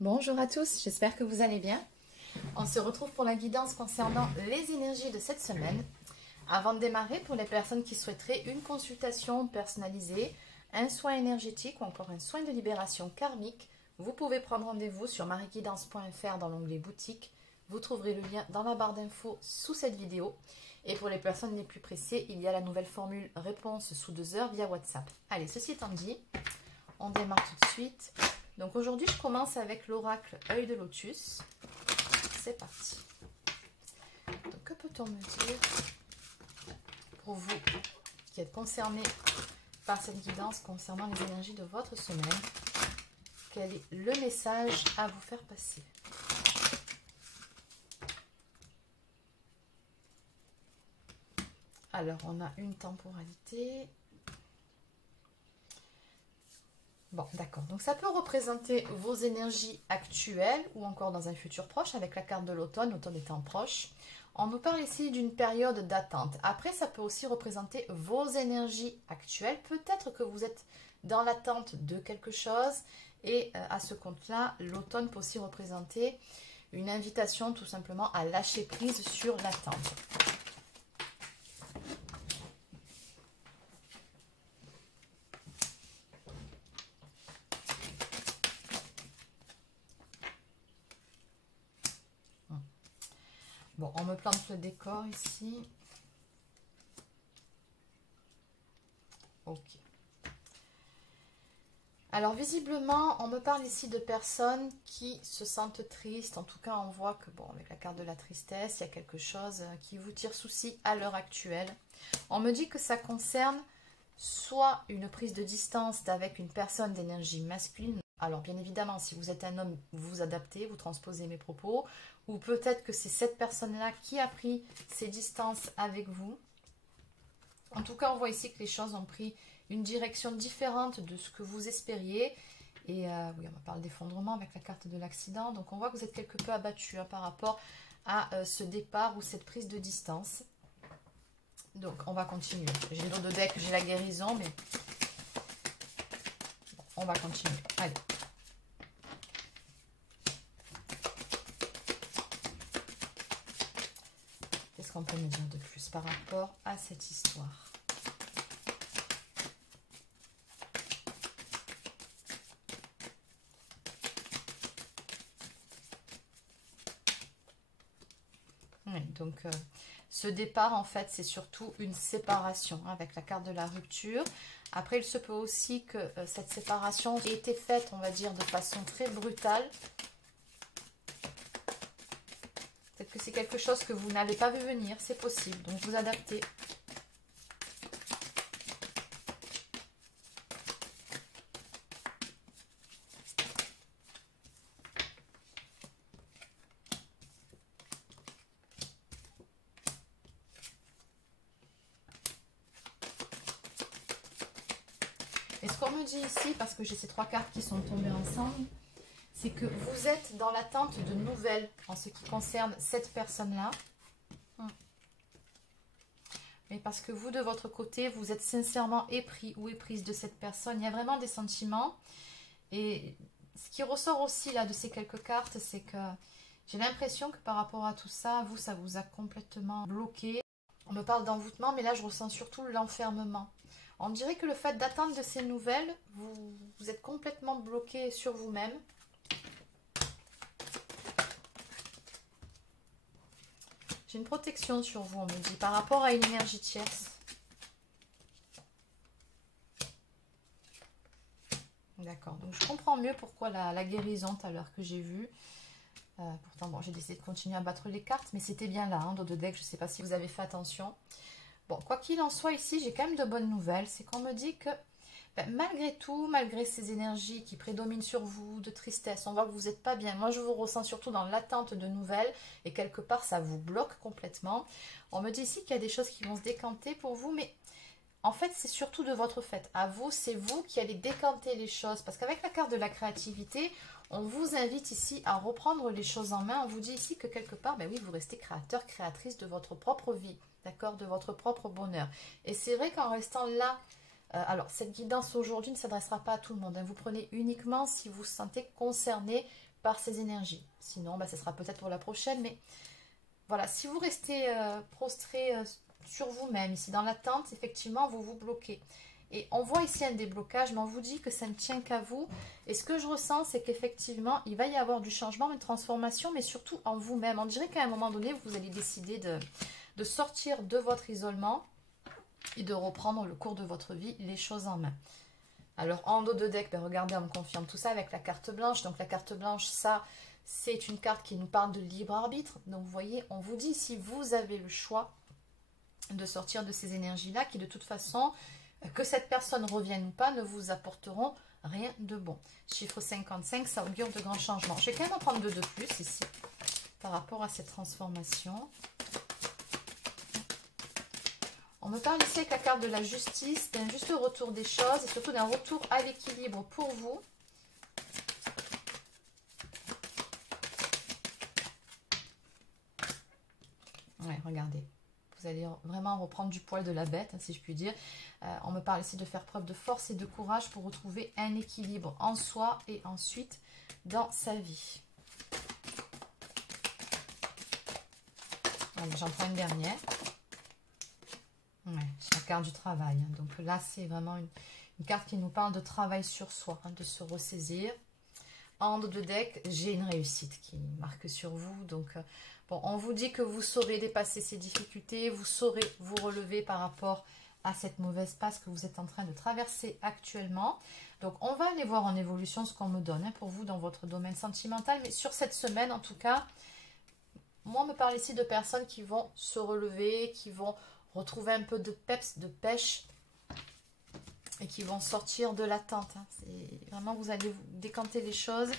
Bonjour à tous, j'espère que vous allez bien. On se retrouve pour la guidance concernant les énergies de cette semaine. Avant de démarrer, pour les personnes qui souhaiteraient une consultation personnalisée, un soin énergétique ou encore un soin de libération karmique, vous pouvez prendre rendez-vous sur marieguidance.fr dans l'onglet boutique. Vous trouverez le lien dans la barre d'infos sous cette vidéo. Et pour les personnes les plus pressées, il y a la nouvelle formule réponse sous 2 heures via WhatsApp. Allez, ceci étant dit, on démarre tout de suite. Donc aujourd'hui, je commence avec l'oracle œil de lotus. C'est parti. Donc que peut-on me dire pour vous qui êtes concernés par cette guidance concernant les énergies de votre semaine? Quel est le message à vous faire passer? Alors, on a une temporalité. Bon, d'accord. Donc, ça peut représenter vos énergies actuelles ou encore dans un futur proche avec la carte de l'automne, l'automne étant proche. On nous parle ici d'une période d'attente. Après, ça peut aussi représenter vos énergies actuelles. Peut-être que vous êtes dans l'attente de quelque chose. Et à ce compte-là, l'automne peut aussi représenter une invitation tout simplement à lâcher prise sur l'attente. Bon, on me plante le décor ici. Ok. Alors, visiblement, on me parle ici de personnes qui se sentent tristes. En tout cas, on voit que, bon, avec la carte de la tristesse, il y a quelque chose qui vous tire souci à l'heure actuelle. On me dit que ça concerne soit une prise de distance avec une personne d'énergie masculine. Alors, bien évidemment, si vous êtes un homme, vous vous adaptez, vous transposez mes propos. Ou peut-être que c'est cette personne-là qui a pris ses distances avec vous. En tout cas, on voit ici que les choses ont pris une direction différente de ce que vous espériez. Et oui, on parle d'effondrement avec la carte de l'accident. Donc, on voit que vous êtes quelque peu abattu par rapport à ce départ ou cette prise de distance. Donc, on va continuer. J'ai l'eau de deck, j'ai la guérison, mais bon, on va continuer. Allez. Qu'est-ce qu'on peut me dire de plus par rapport à cette histoire? Oui, donc ce départ, en fait, c'est surtout une séparation avec la carte de la rupture. Après, il se peut aussi que cette séparation ait été faite, on va dire, de façon très brutale. Peut-être que c'est quelque chose que vous n'avez pas vu venir, c'est possible. Donc, vous adaptez. Et ce qu'on me dit ici, parce que j'ai ces 3 cartes qui sont tombées ensemble, c'est que vous êtes dans l'attente de nouvelles en ce qui concerne cette personne-là. Mais parce que vous, de votre côté, vous êtes sincèrement épris ou éprise de cette personne. Il y a vraiment des sentiments. Et ce qui ressort aussi là de ces quelques cartes, c'est que j'ai l'impression que par rapport à tout ça, vous, ça vous a complètement bloqué. On me parle d'envoûtement, mais là, je ressens surtout l'enfermement. On dirait que le fait d'attendre de ces nouvelles, vous êtes complètement bloqué sur vous-même. J'ai une protection sur vous, on me dit, par rapport à une énergie tierce. D'accord, donc je comprends mieux pourquoi la guérison tout à l'heure que j'ai vue. Pourtant, bon, j'ai décidé de continuer à battre les cartes, mais c'était bien là, hein, dos de deck, je ne sais pas si vous avez fait attention. Bon, quoi qu'il en soit, ici, j'ai quand même de bonnes nouvelles. C'est qu'on me dit que, malgré tout, malgré ces énergies qui prédominent sur vous, de tristesse, on voit que vous n'êtes pas bien. Moi, je vous ressens surtout dans l'attente de nouvelles et quelque part, ça vous bloque complètement. On me dit ici qu'il y a des choses qui vont se décanter pour vous, mais en fait, c'est surtout de votre fait. À vous, c'est vous qui allez décanter les choses. Parce qu'avec la carte de la créativité, on vous invite ici à reprendre les choses en main. On vous dit ici que quelque part, ben oui, vous restez créateur, créatrice de votre propre vie. D'accord, de votre propre bonheur. Et c'est vrai qu'en restant là, alors cette guidance aujourd'hui ne s'adressera pas à tout le monde. Hein. Vous prenez uniquement si vous vous sentez concerné par ces énergies. Sinon, ce sera peut-être pour la prochaine, mais voilà, si vous restez prostré sur vous-même, ici dans l'attente, effectivement, vous vous bloquez. Et on voit ici un déblocage, mais on vous dit que ça ne tient qu'à vous. Et ce que je ressens, c'est qu'effectivement, il va y avoir du changement, une transformation, mais surtout en vous-même. On dirait qu'à un moment donné, vous allez décider de sortir de votre isolement et de reprendre le cours de votre vie, les choses en main. Alors, en dos de deck, regardez, on me confirme tout ça avec la carte blanche. Donc, la carte blanche, ça, c'est une carte qui nous parle de libre arbitre. Donc, vous voyez, on vous dit si vous avez le choix de sortir de ces énergies-là, qui de toute façon, que cette personne revienne ou pas, ne vous apporteront rien de bon. Chiffre 55, ça augure de grands changements. Je vais quand même en prendre deux de plus ici, par rapport à cette transformation. On me parle ici avec la carte de la justice, d'un juste retour des choses et surtout d'un retour à l'équilibre pour vous. Ouais, regardez. Vous allez vraiment reprendre du poil de la bête, si je puis dire. On me parle ici de faire preuve de force et de courage pour retrouver un équilibre en soi et ensuite dans sa vie. Allez, j'en prends une dernière. Ouais, c'est la carte du travail. Donc là, c'est vraiment une carte qui nous parle de travail sur soi, de se ressaisir. En dos de deck, j'ai une réussite qui marque sur vous. Donc, bon, on vous dit que vous saurez dépasser ces difficultés, vous saurez vous relever par rapport à cette mauvaise passe que vous êtes en train de traverser actuellement. Donc, on va aller voir en évolution ce qu'on me donne pour vous dans votre domaine sentimental. Mais sur cette semaine, en tout cas, moi, on me parle ici de personnes qui vont se relever, qui vont retrouver un peu de peps, de pêche et qui vont sortir de l'attente. C'est vraiment, vous allez vous décanter les choses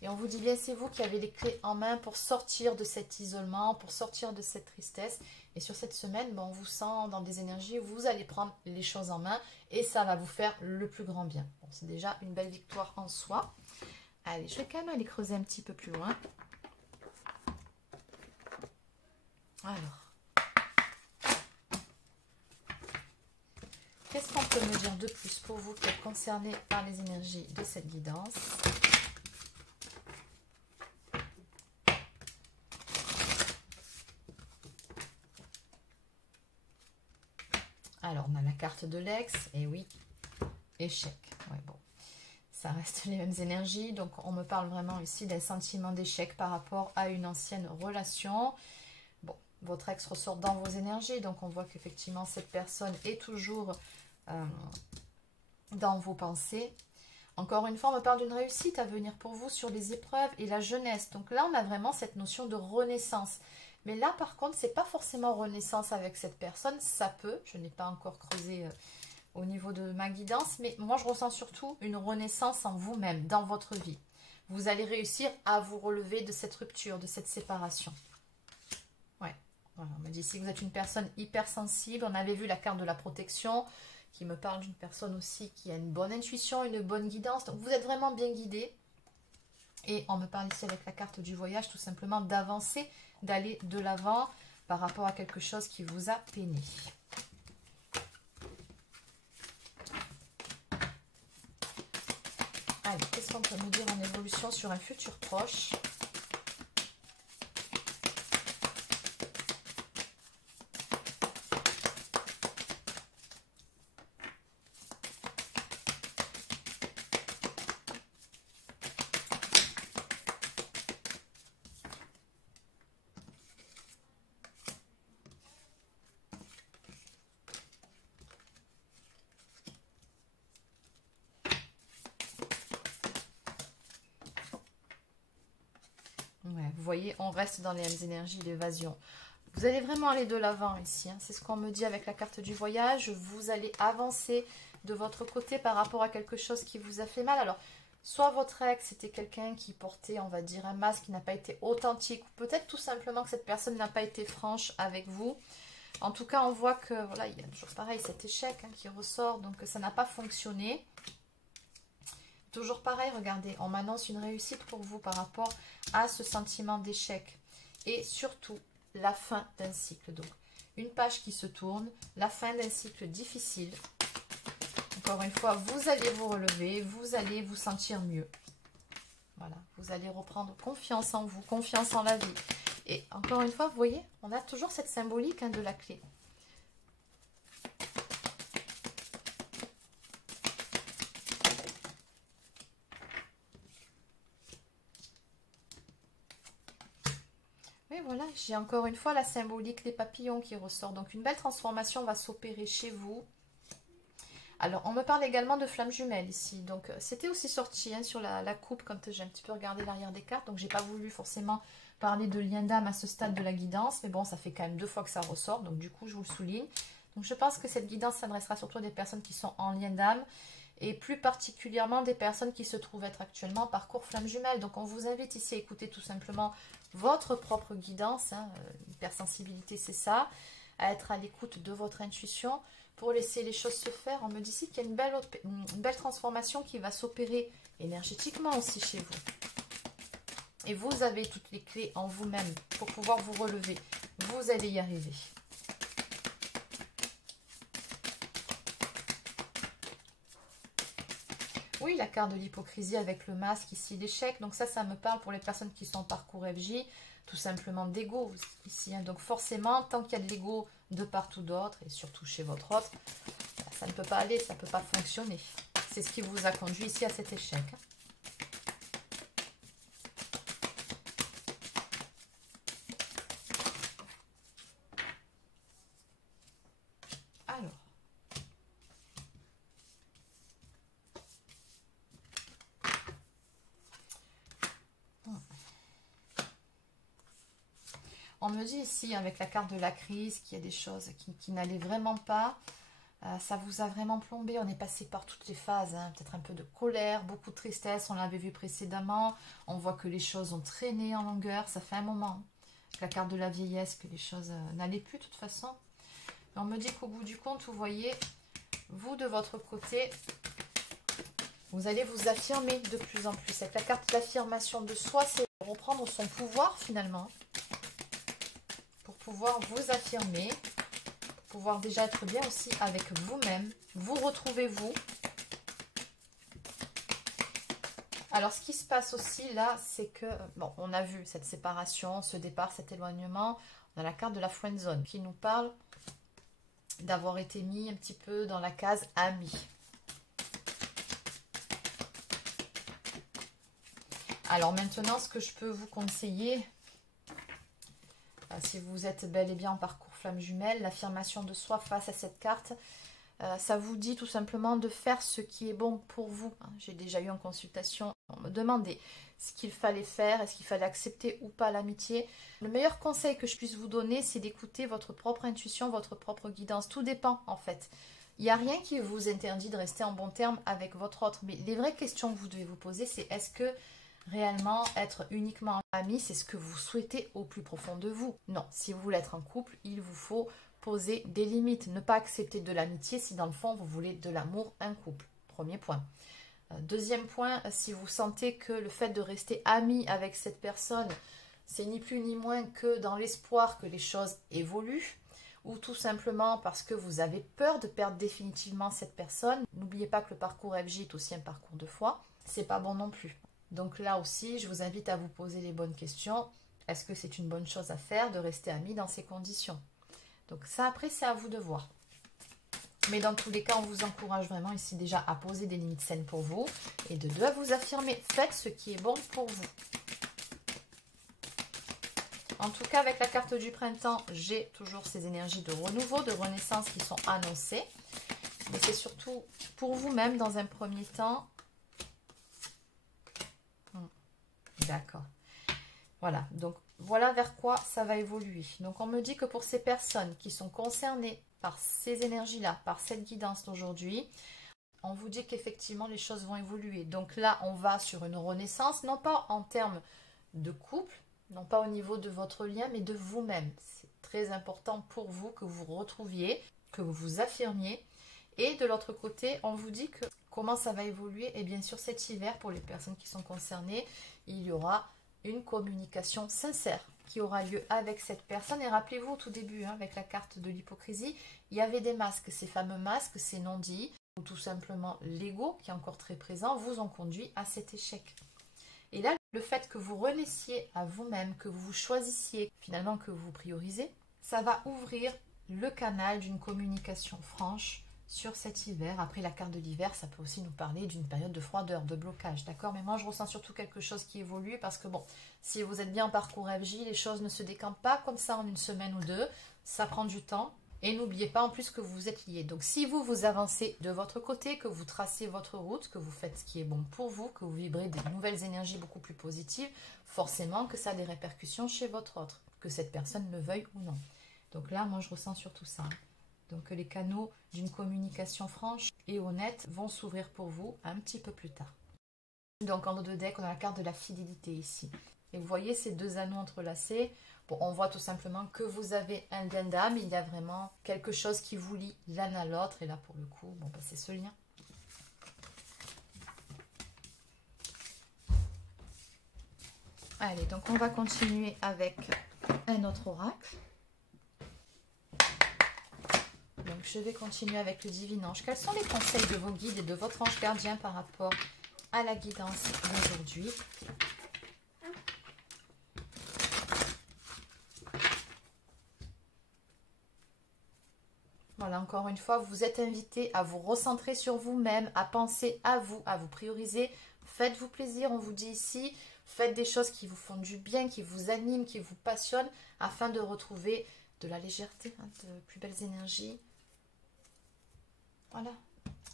et on vous dit bien, c'est vous qui avez les clés en main pour sortir de cet isolement, pour sortir de cette tristesse. Et sur cette semaine, on vous sent dans des énergies où vous allez prendre les choses en main et ça va vous faire le plus grand bien. Bon, c'est déjà une belle victoire en soi. Allez, je vais quand même aller creuser un petit peu plus loin. Alors, qu'est-ce qu'on peut me dire de plus pour vous qui êtes concerné par les énergies de cette guidance? Alors, on a la carte de l'ex, et oui, échec. Ouais, bon, ça reste les mêmes énergies. Donc, on me parle vraiment ici d'un sentiment d'échec par rapport à une ancienne relation. Bon, votre ex ressort dans vos énergies, donc on voit qu'effectivement, cette personne est toujours dans vos pensées. Encore une fois, on me parle d'une réussite à venir pour vous sur les épreuves et la jeunesse. Donc là, on a vraiment cette notion de renaissance. Mais là, par contre, c'est pas forcément renaissance avec cette personne. Ça peut, je n'ai pas encore creusé au niveau de ma guidance, mais moi, je ressens surtout une renaissance en vous-même, dans votre vie. Vous allez réussir à vous relever de cette rupture, de cette séparation. Ouais, voilà, on me dit ici que vous êtes une personne hypersensible. On avait vu la carte de la protection, qui me parle d'une personne aussi qui a une bonne intuition, une bonne guidance. Donc, vous êtes vraiment bien guidé. Et on me parle ici avec la carte du voyage, tout simplement d'avancer, d'aller de l'avant par rapport à quelque chose qui vous a peiné. Allez, qu'est-ce qu'on peut nous dire en évolution sur un futur proche ? Ouais, vous voyez, on reste dans les mêmes énergies d'évasion. Vous allez vraiment aller de l'avant ici. Hein. C'est ce qu'on me dit avec la carte du voyage. Vous allez avancer de votre côté par rapport à quelque chose qui vous a fait mal. Alors, soit votre ex, c'était quelqu'un qui portait, on va dire, un masque qui n'a pas été authentique. Ou peut-être tout simplement que cette personne n'a pas été franche avec vous. En tout cas, on voit que, voilà, il y a toujours pareil, cet échec qui ressort. Donc, ça n'a pas fonctionné. Toujours pareil, regardez, on m'annonce une réussite pour vous par rapport à ce sentiment d'échec. Et surtout, la fin d'un cycle. Donc, une page qui se tourne, la fin d'un cycle difficile. Encore une fois, vous allez vous relever, vous allez vous sentir mieux. Voilà, vous allez reprendre confiance en vous, confiance en la vie. Et encore une fois, vous voyez, on a toujours cette symbolique hein, de la clé. Et voilà, j'ai encore une fois la symbolique des papillons qui ressort. Donc une belle transformation va s'opérer chez vous. Alors, on me parle également de flammes jumelles ici. Donc, c'était aussi sorti hein, sur la coupe quand j'ai un petit peu regardé l'arrière des cartes. Donc, j'ai pas voulu forcément parler de lien d'âme à ce stade de la guidance. Mais bon, ça fait quand même 2 fois que ça ressort. Donc, du coup, je vous le souligne. Donc, je pense que cette guidance s'adressera surtout à des personnes qui sont en lien d'âme. Et plus particulièrement des personnes qui se trouvent être actuellement en parcours flammes jumelles. Donc, on vous invite ici à écouter tout simplement votre propre guidance. Hein. L'hypersensibilité, c'est ça. À être à l'écoute de votre intuition. Pour laisser les choses se faire, on me dit ici qu'il y a une belle transformation qui va s'opérer énergétiquement aussi chez vous. Et vous avez toutes les clés en vous-même pour pouvoir vous relever. Vous allez y arriver. Oui, la carte de l'hypocrisie avec le masque, ici l'échec. Donc ça me parle pour les personnes qui sont en parcours FJ, tout simplement d'ego ici. Hein. Donc forcément, tant qu'il y a de l'ego de part ou d'autre, et surtout chez votre autre, ça ne peut pas aller, ça ne peut pas fonctionner. C'est ce qui vous a conduit ici à cet échec. Alors. On me dit ici, avec la carte de la crise, qu'il y a des choses qui n'allaient vraiment pas. Ça vous a vraiment plombé. On est passé par toutes les phases. Hein. Peut-être un peu de colère, beaucoup de tristesse. On l'avait vu précédemment. On voit que les choses ont traîné en longueur. Ça fait un moment. Avec la carte de la vieillesse, que les choses n'allaient plus de toute façon. Mais on me dit qu'au bout du compte, vous voyez, vous de votre côté, vous allez vous affirmer de plus en plus. Avec la carte d'affirmation de soi, c'est reprendre son pouvoir finalement. Pour pouvoir vous affirmer, pour pouvoir déjà être bien aussi avec vous-même, vous retrouvez vous. Alors ce qui se passe aussi là, c'est que, bon, on a vu cette séparation, ce départ, cet éloignement. On a la carte de la friend zone qui nous parle d'avoir été mis un petit peu dans la case ami. Alors maintenant, ce que je peux vous conseiller, si vous êtes bel et bien en parcours flamme jumelle, l'affirmation de soi face à cette carte, ça vous dit tout simplement de faire ce qui est bon pour vous. J'ai déjà eu en consultation, on me demandait ce qu'il fallait faire, est-ce qu'il fallait accepter ou pas l'amitié. Le meilleur conseil que je puisse vous donner, c'est d'écouter votre propre intuition, votre propre guidance. Tout dépend en fait. Il n'y a rien qui vous interdit de rester en bon terme avec votre autre. Mais les vraies questions que vous devez vous poser, c'est est-ce que réellement être uniquement ami, c'est ce que vous souhaitez au plus profond de vous? Non, si vous voulez être en couple, il vous faut poser des limites, ne pas accepter de l'amitié si dans le fond vous voulez de l'amour, un couple. Premier point. Deuxième point, si vous sentez que le fait de rester ami avec cette personne, c'est ni plus ni moins que dans l'espoir que les choses évoluent, ou tout simplement parce que vous avez peur de perdre définitivement cette personne, n'oubliez pas que le parcours FJ est aussi un parcours de foi, c'est pas bon non plus. Donc là aussi, je vous invite à vous poser les bonnes questions. Est-ce que c'est une bonne chose à faire de rester ami dans ces conditions? Donc ça, après, c'est à vous de voir. Mais dans tous les cas, on vous encourage vraiment ici déjà à poser des limites saines pour vous. Et de deux, à vous affirmer. Faites ce qui est bon pour vous. En tout cas, avec la carte du printemps, j'ai toujours ces énergies de renouveau, de renaissance qui sont annoncées. Mais c'est surtout pour vous-même dans un premier temps. D'accord. Voilà, donc voilà vers quoi ça va évoluer. Donc on me dit que pour ces personnes qui sont concernées par ces énergies-là, par cette guidance d'aujourd'hui, on vous dit qu'effectivement les choses vont évoluer. Donc là, on va sur une renaissance, non pas en termes de couple, non pas au niveau de votre lien, mais de vous-même. C'est très important pour vous que vous vous retrouviez, que vous vous affirmiez. Et de l'autre côté, on vous dit que comment ça va évoluer. Et bien sûr, cet hiver, pour les personnes qui sont concernées, il y aura une communication sincère qui aura lieu avec cette personne. Et rappelez-vous au tout début, avec la carte de l'hypocrisie, il y avait des masques. Ces fameux masques, ces non-dits, ou tout simplement l'ego qui est encore très présent, vous ont conduit à cet échec. Et là, le fait que vous relaissiez à vous-même, que vous vous choisissiez, finalement que vous priorisez, ça va ouvrir le canal d'une communication franche sur cet hiver. Après, la carte de l'hiver, ça peut aussi nous parler d'une période de froideur, de blocage, d'accord? Mais moi, je ressens surtout quelque chose qui évolue parce que, bon, si vous êtes bien en parcours FJ, les choses ne se décantent pas comme ça en une semaine ou deux. Ça prend du temps. Et n'oubliez pas en plus que vous êtes liés. Donc, si vous, vous avancez de votre côté, que vous tracez votre route, que vous faites ce qui est bon pour vous, que vous vibrez des nouvelles énergies beaucoup plus positives, forcément que ça a des répercussions chez votre autre, que cette personne le veuille ou non. Donc là, moi, je ressens surtout ça. Donc les canaux d'une communication franche et honnête vont s'ouvrir pour vous un petit peu plus tard. Donc en haut de deck, on a la carte de la fidélité ici. Et vous voyez ces deux anneaux entrelacés. Bon, on voit tout simplement que vous avez un lien d'âme. Il y a vraiment quelque chose qui vous lie l'un à l'autre. Et là, pour le coup, bon, bah, c'est ce lien. Allez, donc on va continuer avec un autre oracle. Donc, je vais continuer avec le divin ange. Quels sont les conseils de vos guides et de votre ange gardien par rapport à la guidance d'aujourd'hui? Voilà, encore une fois, vous êtes invité à vous recentrer sur vous-même, à penser à vous prioriser. Faites-vous plaisir, on vous dit ici. Faites des choses qui vous font du bien, qui vous animent, qui vous passionnent, afin de retrouver de la légèreté, hein, de plus belles énergies. Voilà.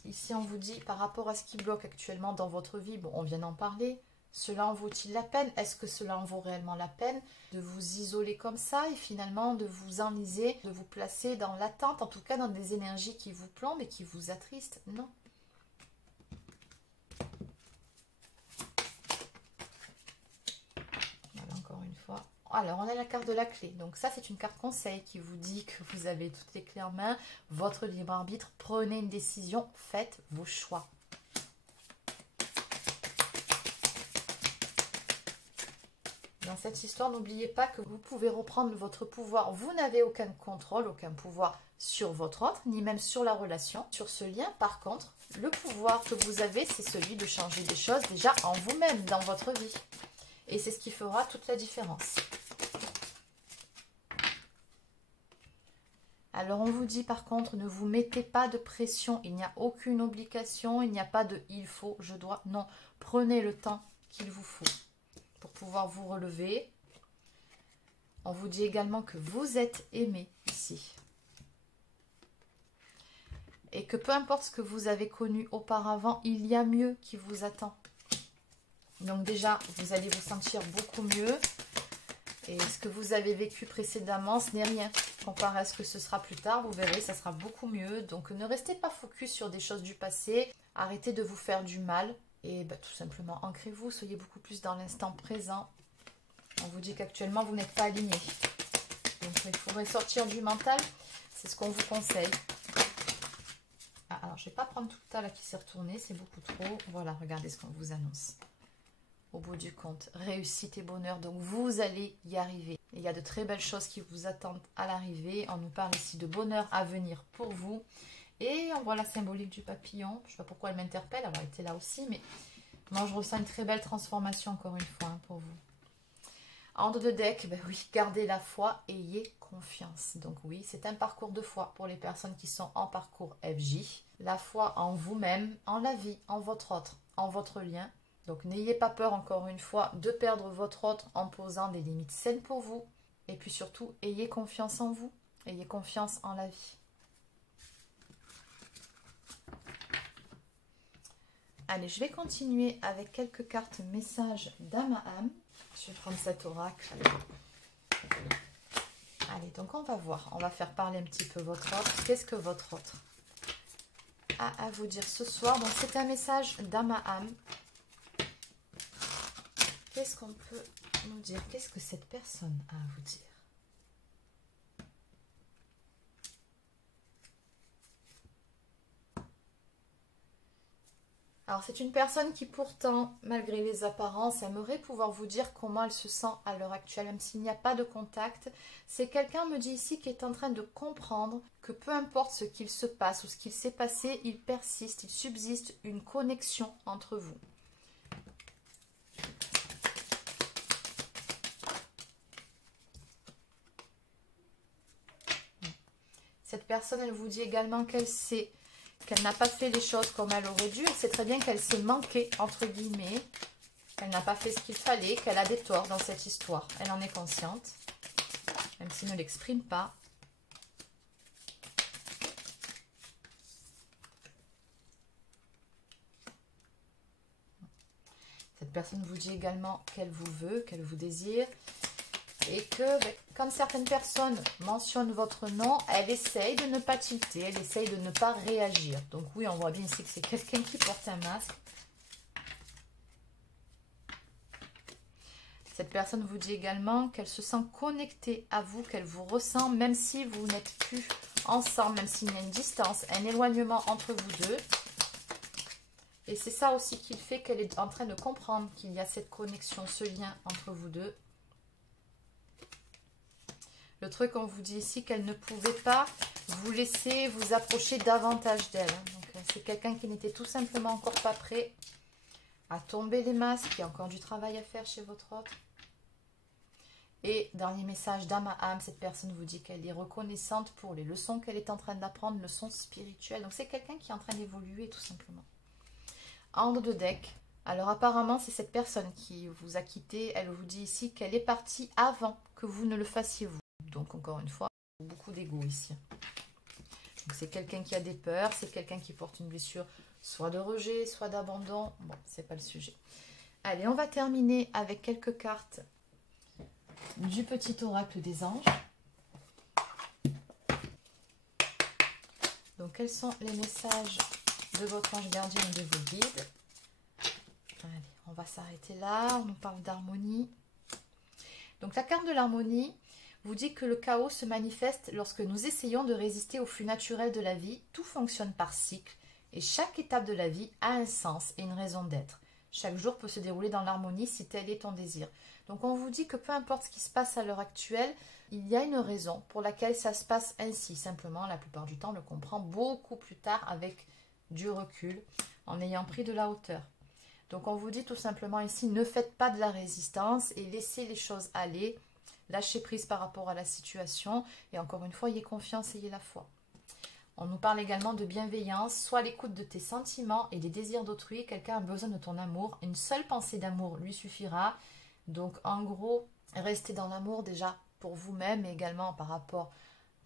Ici, on vous dit, par rapport à ce qui bloque actuellement dans votre vie, bon, on vient d'en parler, cela en vaut-il la peine? Est-ce que cela en vaut réellement la peine de vous isoler comme ça et finalement de vous enliser, de vous placer dans l'attente, en tout cas dans des énergies qui vous plombent et qui vous attristent? Non. Voilà, encore une fois. Alors, on a la carte de la clé. Donc ça, c'est une carte conseil qui vous dit que vous avez toutes les clés en main, votre libre arbitre. Prenez une décision, faites vos choix. Dans cette histoire, n'oubliez pas que vous pouvez reprendre votre pouvoir. Vous n'avez aucun contrôle, aucun pouvoir sur votre autre, ni même sur la relation, sur ce lien. Par contre, le pouvoir que vous avez, c'est celui de changer des choses déjà en vous-même, dans votre vie. Et c'est ce qui fera toute la différence. Alors on vous dit par contre, ne vous mettez pas de pression, il n'y a aucune obligation, il n'y a pas de il faut, je dois, non. Prenez le temps qu'il vous faut pour pouvoir vous relever. On vous dit également que vous êtes aimé ici. Et que peu importe ce que vous avez connu auparavant, il y a mieux qui vous attend. Donc déjà, vous allez vous sentir beaucoup mieux. Et ce que vous avez vécu précédemment, ce n'est rien. Comparé à ce que ce sera plus tard, vous verrez, ça sera beaucoup mieux. Donc ne restez pas focus sur des choses du passé. Arrêtez de vous faire du mal. Et bah, tout simplement, ancrez-vous, soyez beaucoup plus dans l'instant présent. On vous dit qu'actuellement, vous n'êtes pas aligné. Donc il faudrait sortir du mental. C'est ce qu'on vous conseille. Ah, alors, je ne vais pas prendre tout le tas là qui s'est retourné. C'est beaucoup trop. Voilà, regardez ce qu'on vous annonce. Au bout du compte, réussite et bonheur, donc vous allez y arriver. Et il y a de très belles choses qui vous attendent à l'arrivée. On nous parle ici de bonheur à venir pour vous. Et on voit la symbolique du papillon. Je ne sais pas pourquoi elle m'interpelle, elle a été là aussi, mais moi je ressens une très belle transformation encore une fois pour vous. En haut de deck, ben oui, gardez la foi, ayez confiance. Donc oui, c'est un parcours de foi pour les personnes qui sont en parcours FJ. La foi en vous-même, en la vie, en votre autre, en votre lien. Donc n'ayez pas peur encore une fois de perdre votre autre en posant des limites saines pour vous. Et puis surtout, ayez confiance en vous. Ayez confiance en la vie. Allez, je vais continuer avec quelques cartes messages d'âme à âme. Je vais prendre cet oracle. Allez, donc on va voir. On va faire parler un petit peu votre autre. Qu'est-ce que votre autre a à vous dire ce soir? Donc c'est un message d'âme à âme. Qu'est-ce qu'on peut nous dire? Qu'est-ce que cette personne a à vous dire? Alors, c'est une personne qui pourtant, malgré les apparences, aimerait pouvoir vous dire comment elle se sent à l'heure actuelle, même s'il n'y a pas de contact. C'est quelqu'un, me dit ici, qui est en train de comprendre que peu importe ce qu'il se passe ou ce qu'il s'est passé, il persiste, il subsiste une connexion entre vous. personne, elle vous dit également qu'elle sait qu'elle n'a pas fait les choses comme elle aurait dû. Elle sait très bien qu'elle s'est manquée, entre guillemets. Elle n'a pas fait ce qu'il fallait, qu'elle a des torts dans cette histoire. Elle en est consciente, même s'il ne l'exprime pas. Cette personne vous dit également qu'elle vous veut, qu'elle vous désire. Et que, comme certaines personnes mentionnent votre nom, elle essaye de ne pas tilter, elle essaye de ne pas réagir. Donc oui, on voit bien ici que c'est quelqu'un qui porte un masque. Cette personne vous dit également qu'elle se sent connectée à vous, qu'elle vous ressent, même si vous n'êtes plus ensemble, même s'il y a une distance, un éloignement entre vous deux. Et c'est ça aussi qui fait qu'elle est en train de comprendre qu'il y a cette connexion, ce lien entre vous deux. Le truc, on vous dit ici qu'elle ne pouvait pas vous laisser vous approcher davantage d'elle. Donc, c'est quelqu'un qui n'était tout simplement encore pas prêt à tomber les masques. Il y a encore du travail à faire chez votre autre. Et dernier message d'âme à âme, cette personne vous dit qu'elle est reconnaissante pour les leçons qu'elle est en train d'apprendre, leçons spirituelles. Donc, c'est quelqu'un qui est en train d'évoluer tout simplement. Hand de deck. Alors, apparemment, c'est cette personne qui vous a quitté. Elle vous dit ici qu'elle est partie avant que vous ne le fassiez vous. Donc, encore une fois, beaucoup d'ego ici. Donc, c'est quelqu'un qui a des peurs, c'est quelqu'un qui porte une blessure, soit de rejet, soit d'abandon. Bon, c'est pas le sujet. Allez, on va terminer avec quelques cartes du petit oracle des anges. Donc, quels sont les messages de votre ange gardien et de vos guides? Allez, on va s'arrêter là. On nous parle d'harmonie. Donc, la carte de l'harmonie vous dit que le chaos se manifeste lorsque nous essayons de résister au flux naturel de la vie. Tout fonctionne par cycle et chaque étape de la vie a un sens et une raison d'être. Chaque jour peut se dérouler dans l'harmonie si tel est ton désir. Donc on vous dit que peu importe ce qui se passe à l'heure actuelle, il y a une raison pour laquelle ça se passe ainsi. Simplement, la plupart du temps, on le comprend beaucoup plus tard avec du recul, en ayant pris de la hauteur. Donc on vous dit tout simplement ici, ne faites pas de la résistance et laissez les choses aller. Lâchez prise par rapport à la situation. Et encore une fois, ayez confiance, ayez la foi. On nous parle également de bienveillance. Sois à l'écoute de tes sentiments et des désirs d'autrui. Quelqu'un a besoin de ton amour. Une seule pensée d'amour lui suffira. Donc, en gros, restez dans l'amour déjà pour vous-même et également par rapport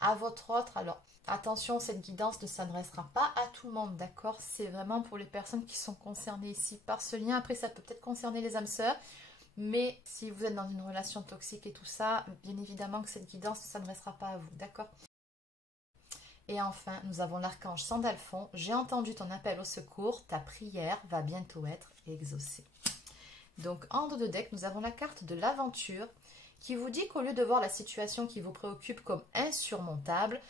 à votre autre. Alors, attention, cette guidance ne s'adressera pas à tout le monde, d'accord? C'est vraiment pour les personnes qui sont concernées ici par ce lien. Après, ça peut peut-être concerner les âmes sœurs. Mais si vous êtes dans une relation toxique et tout ça, bien évidemment que cette guidance ne s'adressera pas à vous, d'accord? Et enfin, nous avons l'archange Sandalphon. J'ai entendu ton appel au secours, ta prière va bientôt être exaucée. Donc, en dos de deck, nous avons la carte de l'aventure qui vous dit qu'au lieu de voir la situation qui vous préoccupe comme insurmontable,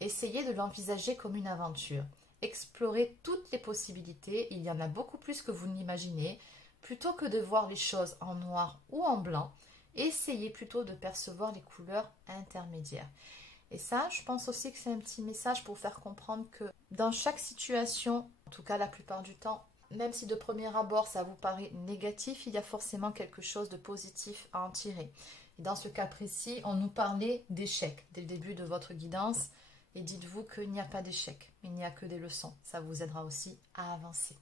essayez de l'envisager comme une aventure. Explorez toutes les possibilités, il y en a beaucoup plus que vous ne l'imaginez. Plutôt que de voir les choses en noir ou en blanc, essayez plutôt de percevoir les couleurs intermédiaires. Et ça, je pense aussi que c'est un petit message pour faire comprendre que dans chaque situation, en tout cas la plupart du temps, même si de premier abord ça vous paraît négatif, il y a forcément quelque chose de positif à en tirer. Et dans ce cas précis, on nous parlait d'échec dès le début de votre guidance. Et dites-vous qu'il n'y a pas d'échec, il n'y a que des leçons. Ça vous aidera aussi à avancer.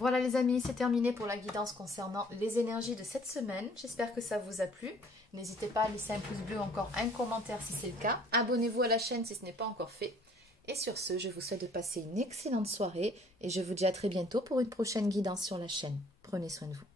Voilà les amis, c'est terminé pour la guidance concernant les énergies de cette semaine. J'espère que ça vous a plu. N'hésitez pas à laisser un pouce bleu ou encore un commentaire si c'est le cas. Abonnez-vous à la chaîne si ce n'est pas encore fait. Et sur ce, je vous souhaite de passer une excellente soirée et je vous dis à très bientôt pour une prochaine guidance sur la chaîne. Prenez soin de vous.